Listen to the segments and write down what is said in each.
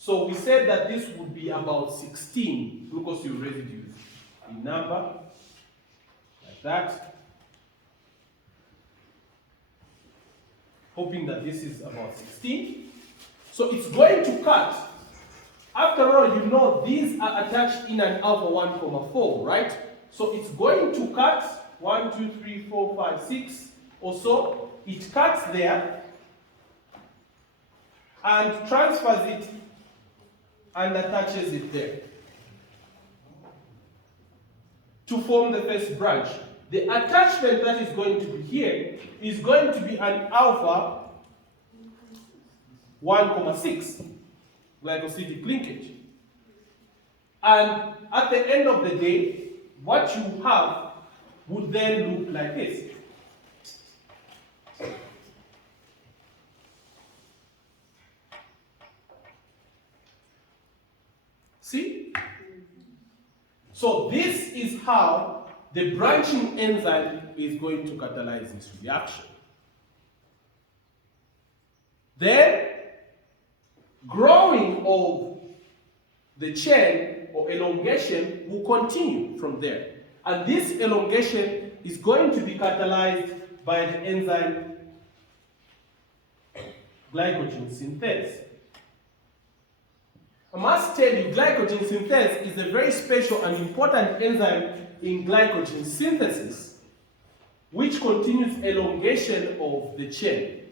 So we said that this would be about 16 glucosyl residues in number, like that. Hoping that this is about 16. So it's going to cut. After all, you know these are attached in an alpha 1,4, right? So it's going to cut 1, 2, 3, 4, 5, 6 or so. It cuts there and transfers it and attaches it there to form the first branch. The attachment that is going to be here is going to be an alpha 1,6 glycosidic linkage. And at the end of the day, what you have would then look like this. See? So this is how the branching enzyme is going to catalyze this reaction. Then, growing of the chain or elongation will continue from there. And this elongation is going to be catalyzed by the enzyme glycogen synthase. I must tell you, glycogen synthase is a very special and important enzyme in glycogen synthesis, which continues elongation of the chain.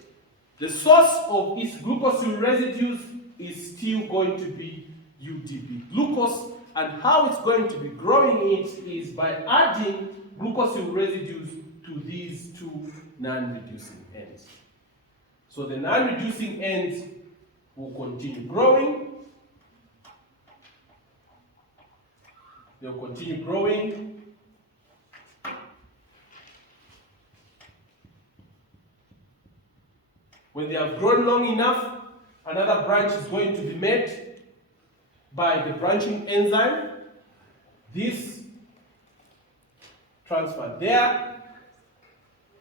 The source of its glucosyl residues is still going to be UDP glucose, and how it's going to be growing it is by adding glucosyl residues to these two non-reducing ends. So the non-reducing ends will continue growing. They'll continue growing. When they have grown long enough, another branch is going to be made by the branching enzyme. This transferred there,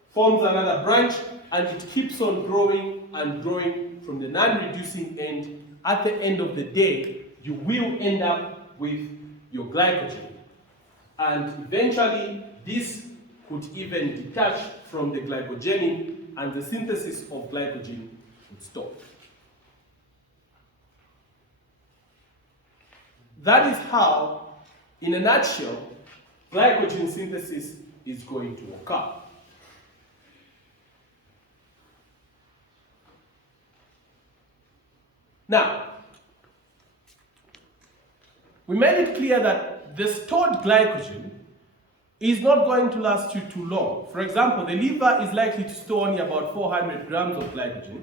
forms another branch, and it keeps on growing and growing from the non-reducing end. At the end of the day, you will end up with your glycogen. And eventually, this could even detach from the glycogenin, and the synthesis of glycogen would stop. That is how, in a nutshell, glycogen synthesis is going to occur. Now, we made it clear that the stored glycogen is not going to last you too long. For example, the liver is likely to store only about 400 grams of glycogen,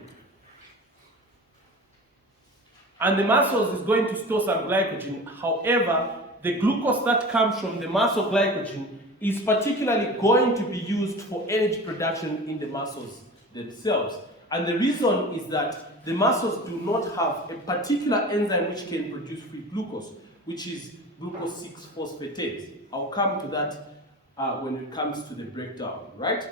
and the muscles is going to store some glycogen. However, the glucose that comes from the muscle glycogen is particularly going to be used for energy production in the muscles themselves. And the reason is that the muscles do not have a particular enzyme which can produce free glucose, which is glucose 6-phosphatase. I'll come to that when it comes to the breakdown, right?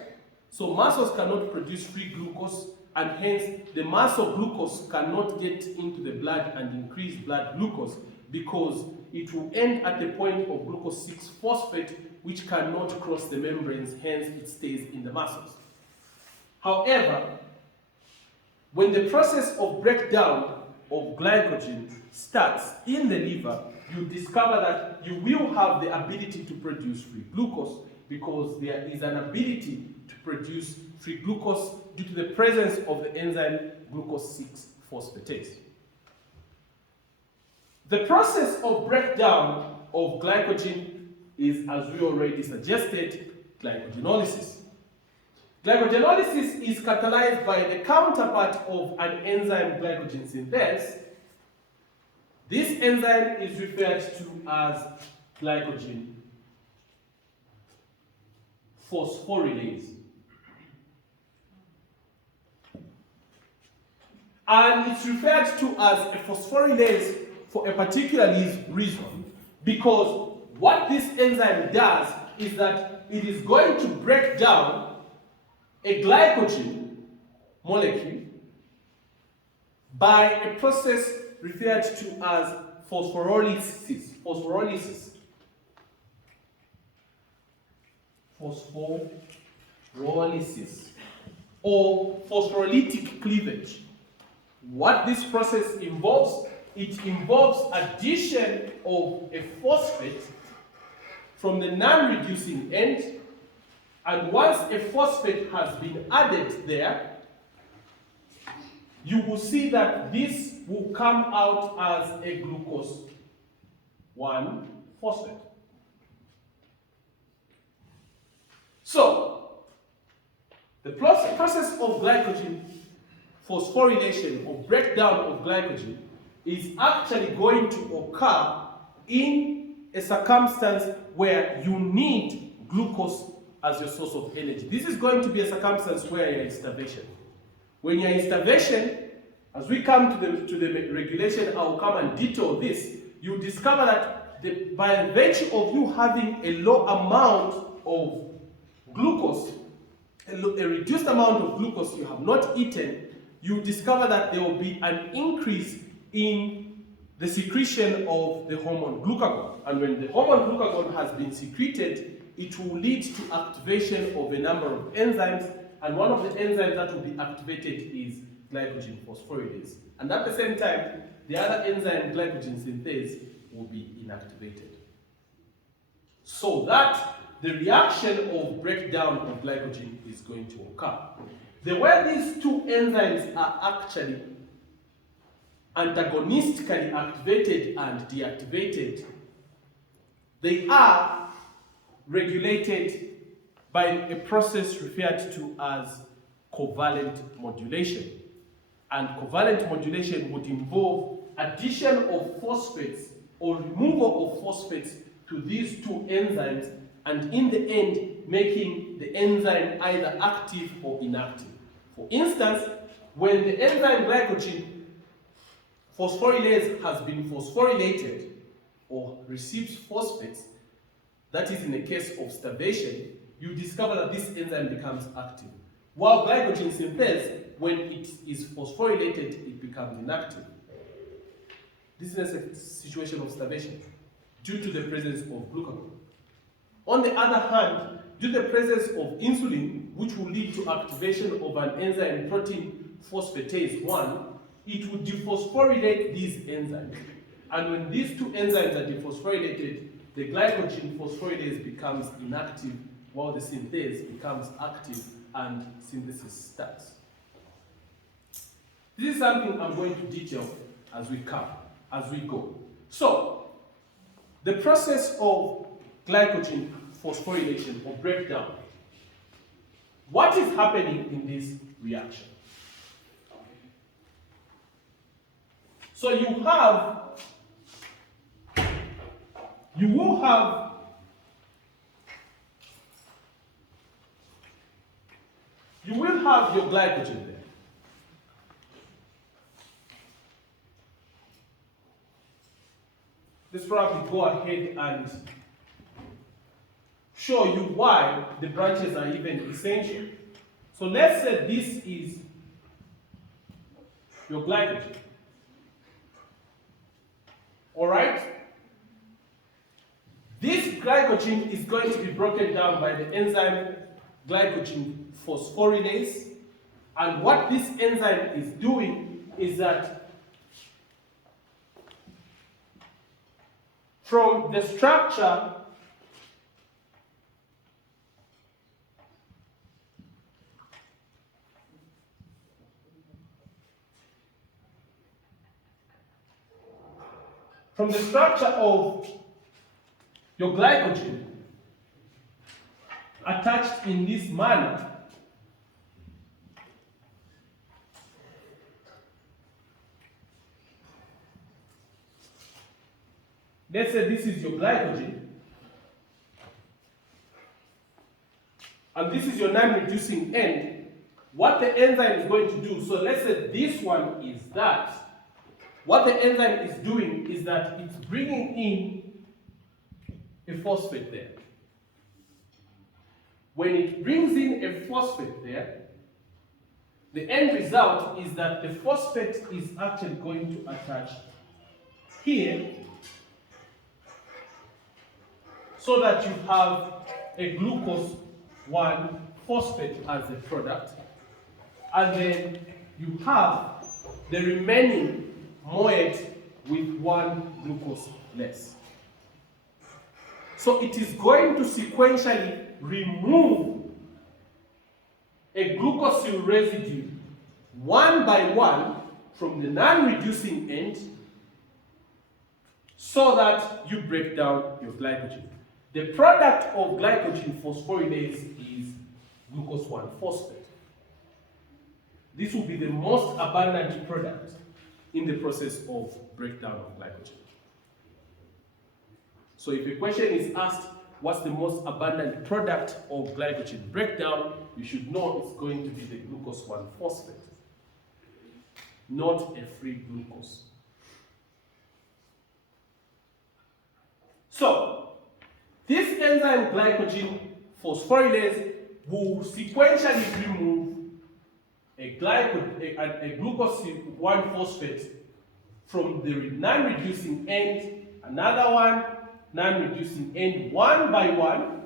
So muscles cannot produce free glucose, and hence the muscle glucose cannot get into the blood and increase blood glucose, because it will end at the point of glucose 6-phosphate, which cannot cross the membranes, hence it stays in the muscles. However, when the process of breakdown of glycogen starts in the liver, you discover that you will have the ability to produce free glucose, because there is an ability to produce free glucose due to the presence of the enzyme glucose 6-phosphatase. The process of breakdown of glycogen is, as we already suggested, glycogenolysis. Glycogenolysis is catalyzed by the counterpart of an enzyme glycogen synthase. This enzyme is referred to as glycogen phosphorylase. And it's referred to as a phosphorylase for a particular reason, because what this enzyme does is that it is going to break down a glycogen molecule by a process referred to as phosphorylases. Phosphorylasis or phosphorylitic cleavage. What this process involves, it involves addition of a phosphate from the non-reducing end, and once a phosphate has been added there, you will see that this will come out as a glucose 1 phosphate. So, the process of glycogen phosphorylation or breakdown of glycogen is actually going to occur in a circumstance where you need glucose as your source of energy. This is going to be a circumstance where you're in starvation. When you're in starvation, as we come to the regulation, I'll come and detail this, you discover that by virtue of you having a low amount of glucose, a reduced amount of glucose you have not eaten, you discover that there will be an increase in the secretion of the hormone glucagon. And when the hormone glucagon has been secreted, it will lead to activation of a number of enzymes, and one of the enzymes that will be activated is glycogen phosphorylase. And at the same time, the other enzyme, glycogen synthase, will be inactivated. So that the reaction of breakdown of glycogen is going to occur. The way these two enzymes are actually antagonistically activated and deactivated, they are regulated by a process referred to as covalent modulation. And covalent modulation would involve addition of phosphates or removal of phosphates to these two enzymes, and in the end making the enzyme either active or inactive. For instance, when the enzyme glycogen phosphorylase has been phosphorylated or receives phosphates, that is in the case of starvation, you discover that this enzyme becomes active. While glycogen synthase, when it is phosphorylated, it becomes inactive. This is a situation of starvation due to the presence of glucagon. On the other hand, due to the presence of insulin, which will lead to activation of an enzyme protein phosphatase 1, it will dephosphorylate these enzymes. And when these two enzymes are dephosphorylated, the glycogen phosphorylase becomes inactive while the synthase becomes active and synthesis starts. This is something I'm going to detail as we go. So, the process of glycogen phosphorylation or breakdown. What is happening in this reaction? So you will have your glycogen there. Let's probably go ahead and show you why the branches are even essential. So let's say this is your glycogen. Alright? This glycogen is going to be broken down by the enzyme glycogen phosphorylase, and what this enzyme is doing is that from the structure of your glycogen attached in this manner, let's say this is your glycogen, and this is your non-reducing end. What the enzyme is going to do, so let's say this one is that. What the enzyme is doing is that it's bringing in a phosphate there. When it brings in a phosphate there, the end result is that the phosphate is actually going to attach here so that you have a glucose 1 phosphate as a product, and then you have the remaining moiety with 1 glucose less. So it is going to sequentially remove a glucosyl residue one by one from the non-reducing end so that you break down your glycogen. The product of glycogen phosphorylase is glucose 1 phosphate. This will be the most abundant product in the process of breakdown of glycogen. So if a question is asked, what's the most abundant product of glycogen breakdown, you should know it's going to be the glucose 1 phosphate, not a free glucose. So, this enzyme glycogen phosphorylase will sequentially remove a glucose 1 phosphate from the non-reducing end, another one, non-reducing end, one by one,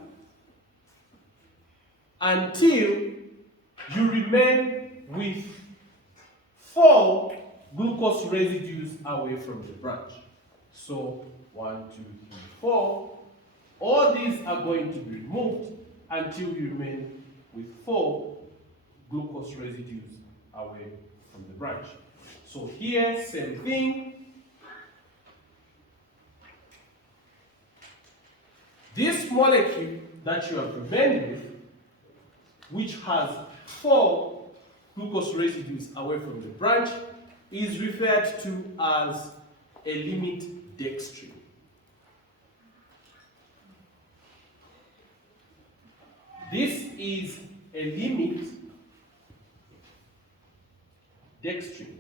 until you remain with 4 glucose residues away from the branch. So 1, 2, 3, 4. All these are going to be removed until you remain with 4 glucose residues away from the branch. So here, same thing. This molecule that you have remained with, which has 4 glucose residues away from the branch, is referred to as a limit dextrin. This is a limit dextrin.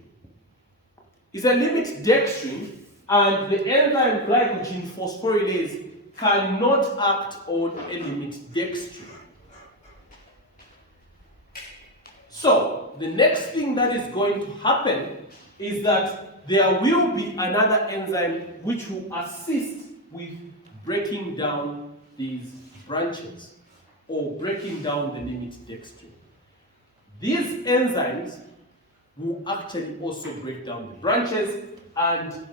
It's a limit dextrin, and the enzyme glycogen phosphorylase cannot act on a limit dextrin. So, the next thing that is going to happen is that there will be another enzyme which will assist with breaking down these branches or breaking down the limit dextrin. These enzymes will actually also break down the branches, and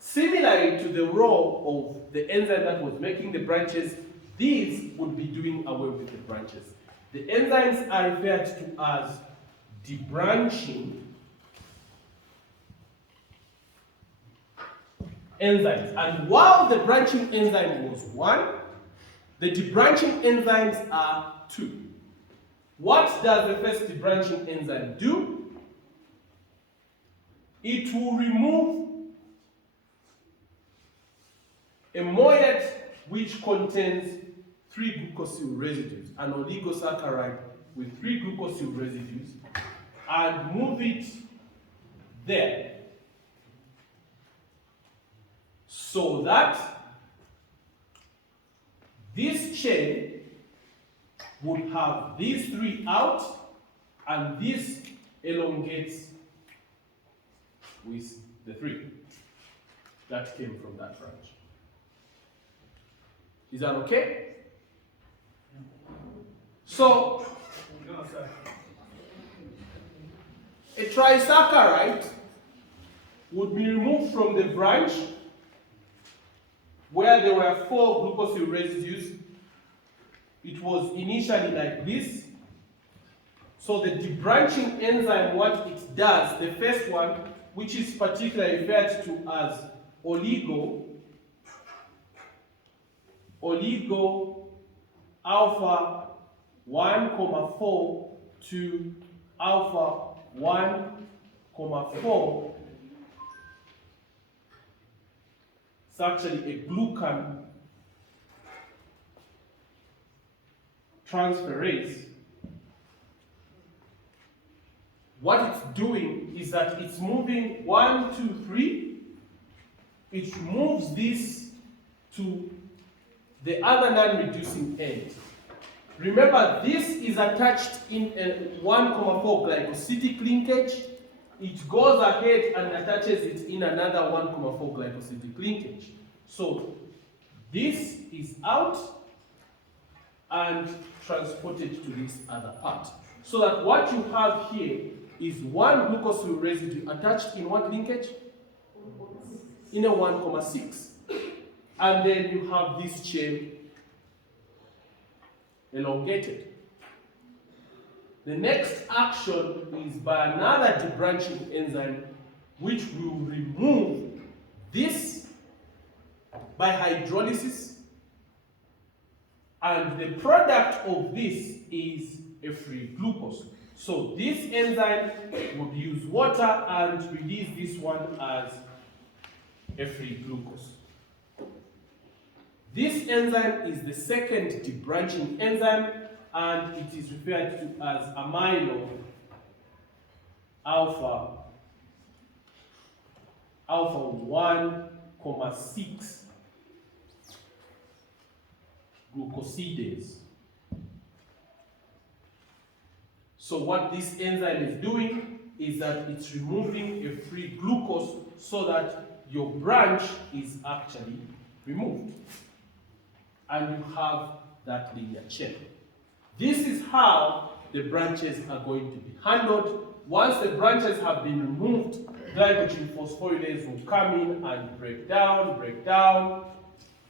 similarly to the role of the enzyme that was making the branches, these would be doing away with the branches. The enzymes are referred to as debranching enzymes. And while the branching enzyme was 1, the debranching enzymes are 2. What does the first debranching enzyme do? It will remove a moiety which contains 3 glucosyl residues, an oligosaccharide with 3 glucosyl residues, and move it there, so that this chain would have these 3 out, and this elongates with the 3 that came from that branch. Is that okay? So, a trisaccharide would be removed from the branch where there were 4 glucosyl residues. It was initially like this. So the debranching enzyme, what it does, the first one, which is particularly referred to as oligo alpha 1,4 to alpha 1,4. It's actually a glucan transferase. What it's doing is that it's moving 1, 2, 3. It moves this to the other non-reducing end. Remember, this is attached in a 1,4 glycosidic linkage. it goes ahead and attaches it in another 1,4 glycosidic linkage. So this is out and transported to this other part. So that what you have here is one glucosyl residue attached in what linkage? In a 1,6. And then you have this chain elongated. The next action is by another debranching enzyme, which will remove this by hydrolysis, and the product of this is a free glucose. So this enzyme would use water and release this one as a free glucose. This enzyme is the second debranching enzyme, and it is referred to as amino alpha 1,6 glucosidase. So what this enzyme is doing is that it's removing a free glucose so that your branch is actually removed. And you have that linear chain. This is how the branches are going to be handled. Once the branches have been removed, glycogen phosphorylase will come in and break down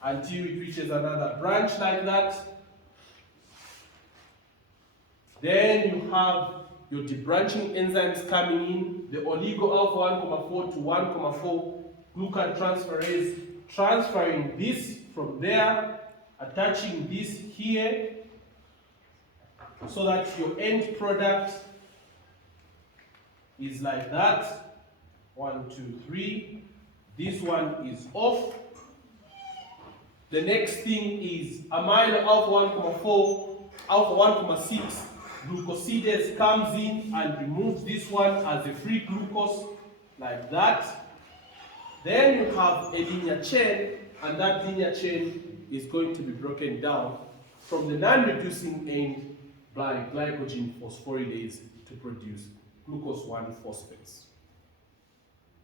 until it reaches another branch like that. Then you have your debranching enzymes coming in, the oligo alpha 1,4 to 1,4 glucan transferase, transferring this from there, attaching this here, so that your end product is like that. 1, 2, 3. This one is off. The next thing is amino alpha 1,4, alpha 1,6 glucosidase comes in and removes this one as a free glucose, like that. Then you have a linear chain, and that linear chain is going to be broken down from the non-reducing end by glycogen phosphorylase to produce glucose 1-phosphate.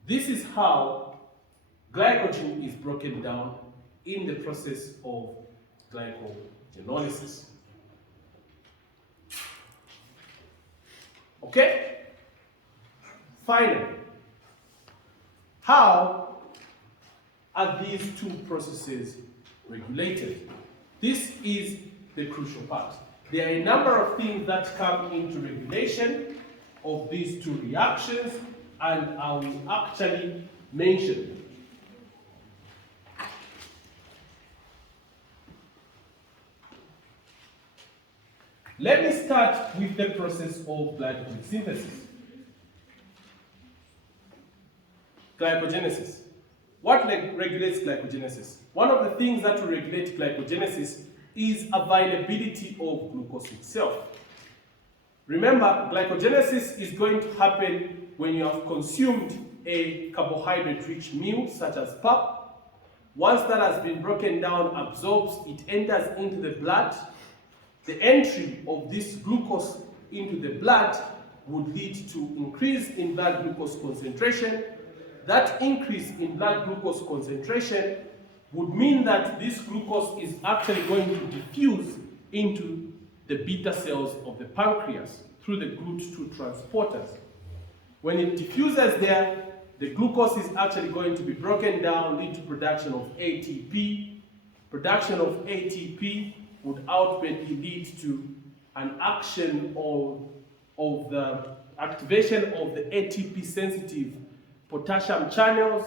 This is how glycogen is broken down in the process of glycogenolysis. Okay? Finally, how are these two processes regulated? This is the crucial part. There are a number of things that come into regulation of these two reactions, and I will actually mention them. Let me start with the process of glycogen synthesis. Glycogenesis. What regulates glycogenesis? One of the things that will regulate glycogenesis is availability of glucose itself. Remember, glycogenesis is going to happen when you have consumed a carbohydrate-rich meal, such as pap. Once that has been broken down, absorbs, it enters into the blood. The entry of this glucose into the blood would lead to increase in blood glucose concentration. That increase in blood glucose concentration would mean that this glucose is actually going to diffuse into the beta cells of the pancreas through the GLUT2 transporters. When it diffuses there, the glucose is actually going to be broken down, lead to production of ATP. Production of ATP would ultimately lead to an action of the activation of the ATP-sensitive potassium channels,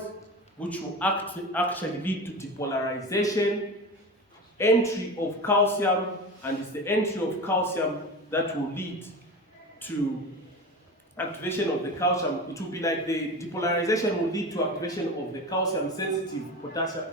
which will actually lead to depolarization, entry of calcium, and it's the entry of calcium that will lead to activation of the calcium. It will be like the depolarization will lead to activation of the calcium-sensitive potassium,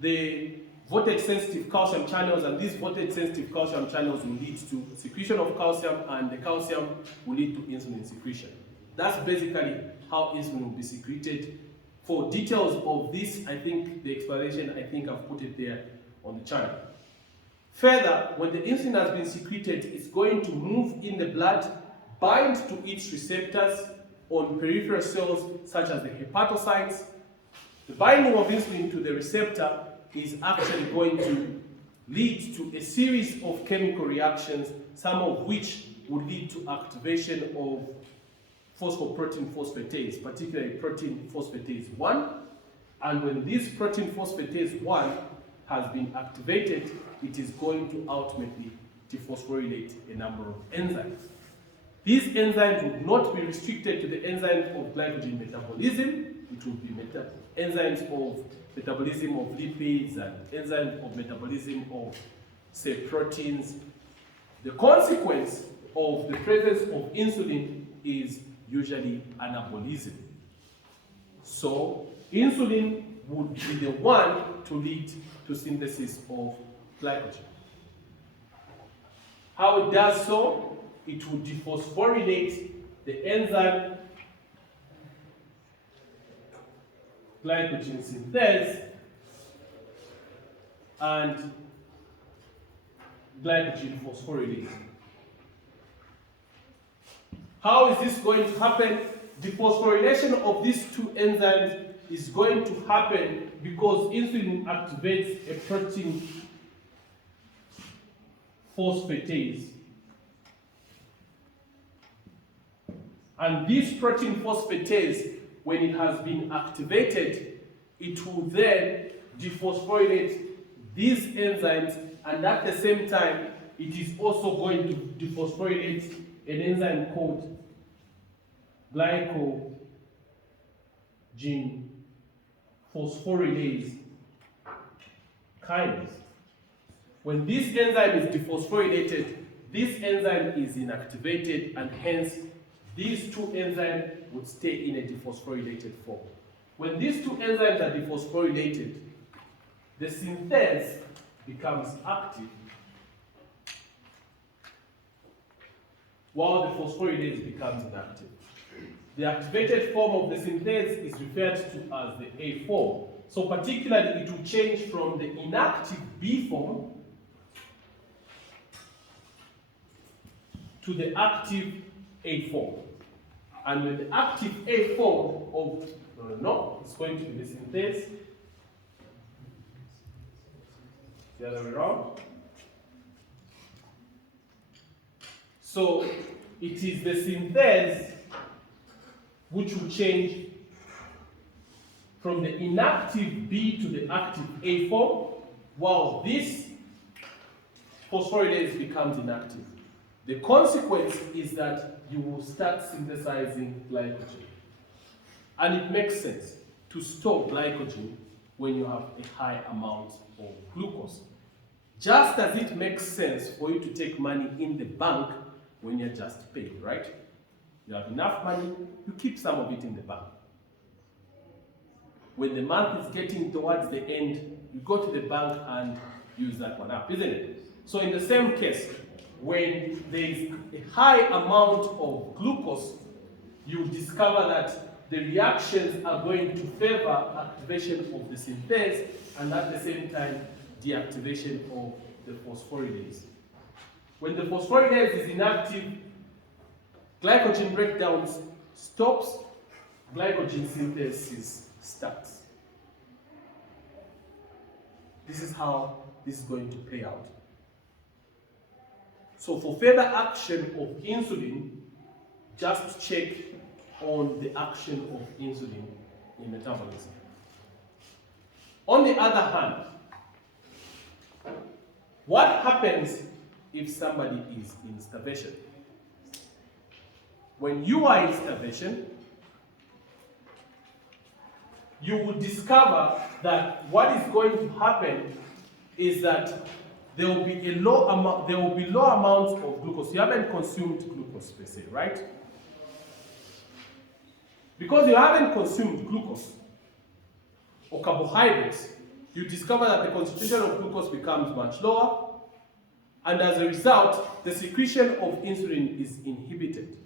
the voltage-sensitive calcium channels, and these voltage-sensitive calcium channels will lead to secretion of calcium, and the calcium will lead to insulin secretion. That's basically how insulin will be secreted. For details of this, I think the explanation, I've put it there on the channel. Further, when the insulin has been secreted, it's going to move in the blood, bind to its receptors, on peripheral cells such as the hepatocytes. The binding of insulin to the receptor is actually going to lead to a series of chemical reactions, some of which would lead to activation of phosphoprotein phosphatase, particularly protein phosphatase 1. And when this protein phosphatase 1 has been activated, it is going to ultimately dephosphorylate a number of enzymes. These enzymes would not be restricted to the enzymes of glycogen metabolism. It would be enzymes of metabolism of lipids and enzymes of metabolism of, say, proteins. The consequence of the presence of insulin is usually anabolism. So insulin would be the one to lead to synthesis of glycogen. How it does so? It will dephosphorylate the enzyme glycogen synthase and glycogen phosphorylase. How is this going to happen? The phosphorylation of these two enzymes is going to happen because insulin activates a protein phosphatase. And this protein phosphatase, when it has been activated, it will then dephosphorylate these enzymes, and at the same time, it is also going to dephosphorylate an enzyme called glycogen phosphorylase kinase. When this enzyme is dephosphorylated, this enzyme is inactivated, and hence these two enzymes would stay in a dephosphorylated form. When these two enzymes are dephosphorylated, the synthase becomes active, while the phosphorylase becomes inactive. The activated form of the synthase is referred to as the A form. So particularly, it will change from the inactive B form to the active A form. And when the active A form of, it's going to be the synthase. The other way around. So it is the synthase which will change from the inactive B to the active A form, while this phosphorylase becomes inactive. The consequence is that you will start synthesizing glycogen. And it makes sense to store glycogen when you have a high amount of glucose. Just as it makes sense for you to take money in the bank when you're just paid, right? You have enough money, you keep some of it in the bank. When the month is getting towards the end, you go to the bank and use that one up, isn't it? So in the same case, when there is a high amount of glucose, you discover that the reactions are going to favor activation of the synthase and at the same time deactivation of the phosphorylase. When the phosphorylase is inactive, glycogen breakdown stops, glycogen synthesis starts. This is how this is going to play out. So for further action of insulin, just check on the action of insulin in metabolism. On the other hand, what happens if somebody is in starvation? When you are in starvation, you will discover that what is going to happen is that there will be low amounts of glucose. You haven't consumed glucose per se, right? Because you haven't consumed glucose or carbohydrates, you discover that the concentration of glucose becomes much lower, and as a result, the secretion of insulin is inhibited.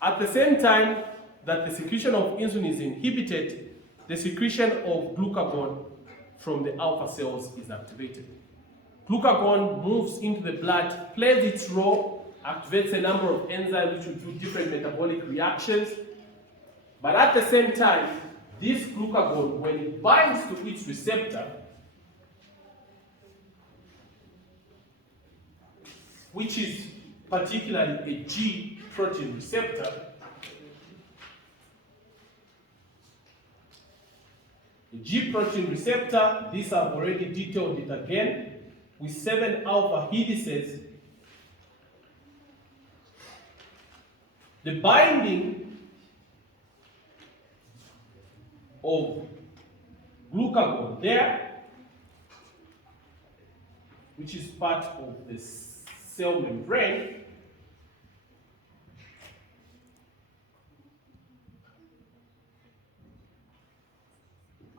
At the same time that the secretion of insulin is inhibited, the secretion of glucagon from the alpha cells is activated. Glucagon moves into the blood, plays its role, activates a number of enzymes which will do different metabolic reactions, But at the same time, this glucagon, when it binds to its receptor, which is particularly a G protein receptor, the G protein receptor, this I've already detailed it again, with 7 alpha helices. The binding of glucagon there, which is part of the cell membrane,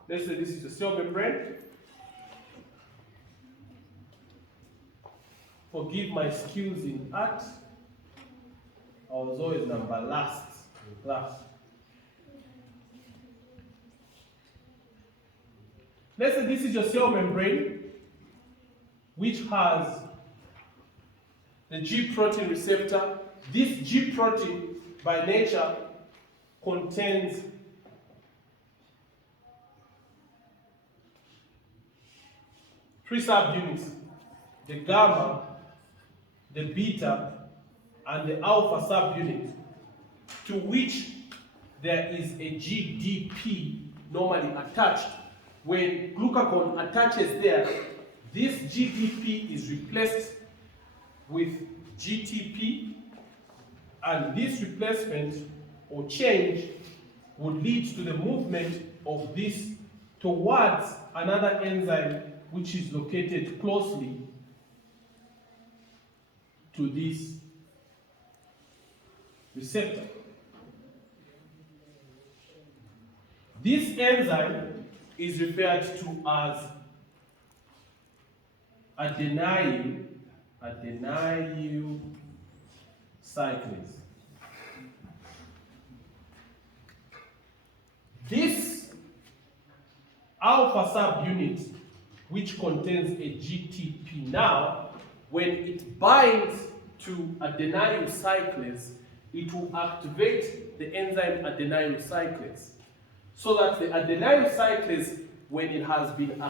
let's say this is the cell membrane. Forgive my skills in art. I was always number last in class. Let's say this is your cell membrane, which has the G protein receptor. This G protein, by nature, contains three subunits: the gamma, the beta, and the alpha subunit, to which there is a GDP normally attached. When glucagon attaches there, this GDP is replaced with GTP, and this replacement or change would lead to the movement of this towards another enzyme which is located closely to this receptor. This enzyme is referred to as adenyl cyclase. This alpha subunit, which contains a GTP now, when it binds to adenyl cyclase, it will activate the enzyme adenyl cyclase, so that the adenyl cyclase, when it has been